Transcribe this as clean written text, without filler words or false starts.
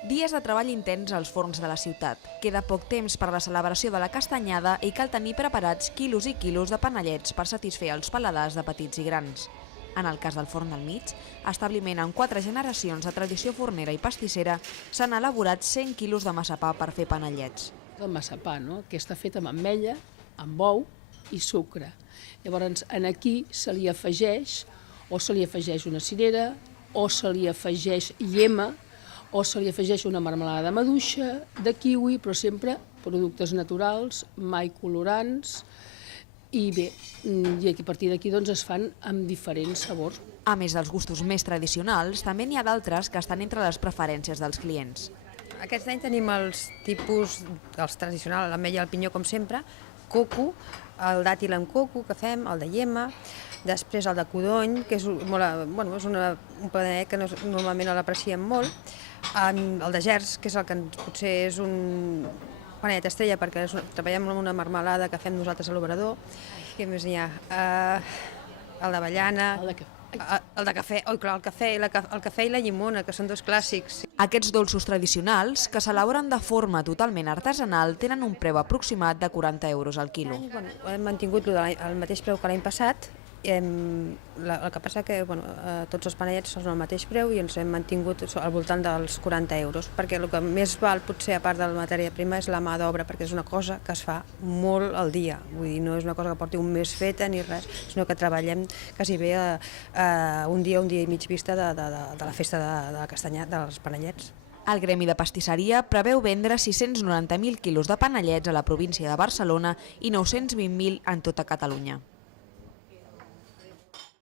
Dies de treball intens als forns de la ciutat. Queda poc temps per a la celebració de la castanyada i cal tenir preparats quilos i quilos de panellets per satisfer els paladars de petits i grans. En el cas del Forn del Mig, establiment amb 4 generacions de tradició fornera i pastissera, s'han elaborat 100 quilos de massapà per fer panellets. El massapà, no?, que està fet amb ametlla, amb ou i sucre. Llavors, aquí se li afegeix una cirera, o se li afegeix llema, o se li afegeix una marmelada de maduixa, de kiwi, però sempre productes naturals, mai colorants, i bé, i a partir d'aquí es fan amb diferents sabors. A més dels gustos més tradicionals, també n'hi ha d'altres que estan entre les preferències dels clients. Aquest any tenim els tipus, els tradicionals, l'ametlla i el pinyó com sempre, coco, el dàtil amb coco que fem, el de llema, després el de codony, que és un panellet que normalment l'apreciem molt, el de gers, que és el que potser és un panellet estrella perquè treballem amb una marmelada que fem nosaltres a l'obrador. Què més n'hi ha? El d'avellana, el de cafè, el cafè i la llimona, que són dos clàssics. Aquests dolços tradicionals, que s'elaboren de forma totalment artesanal, tenen un preu aproximat de 40 euros al quilo. Hem mantingut el mateix preu que l'any passat. El que passa que tots els panellets són al mateix preu i ens hem mantingut al voltant dels 40 euros, perquè el que més val potser a part de la matèria prima és la mà d'obra, perquè és una cosa que es fa molt al dia, vull dir, no és una cosa que porti un mes feta ni res, sinó que treballem quasi bé un dia i mig vista de la festa de la castanyada, dels panellets. El Gremi de Pastisseria preveu vendre 690.000 quilos de panellets a la província de Barcelona i 920.000 en tota Catalunya.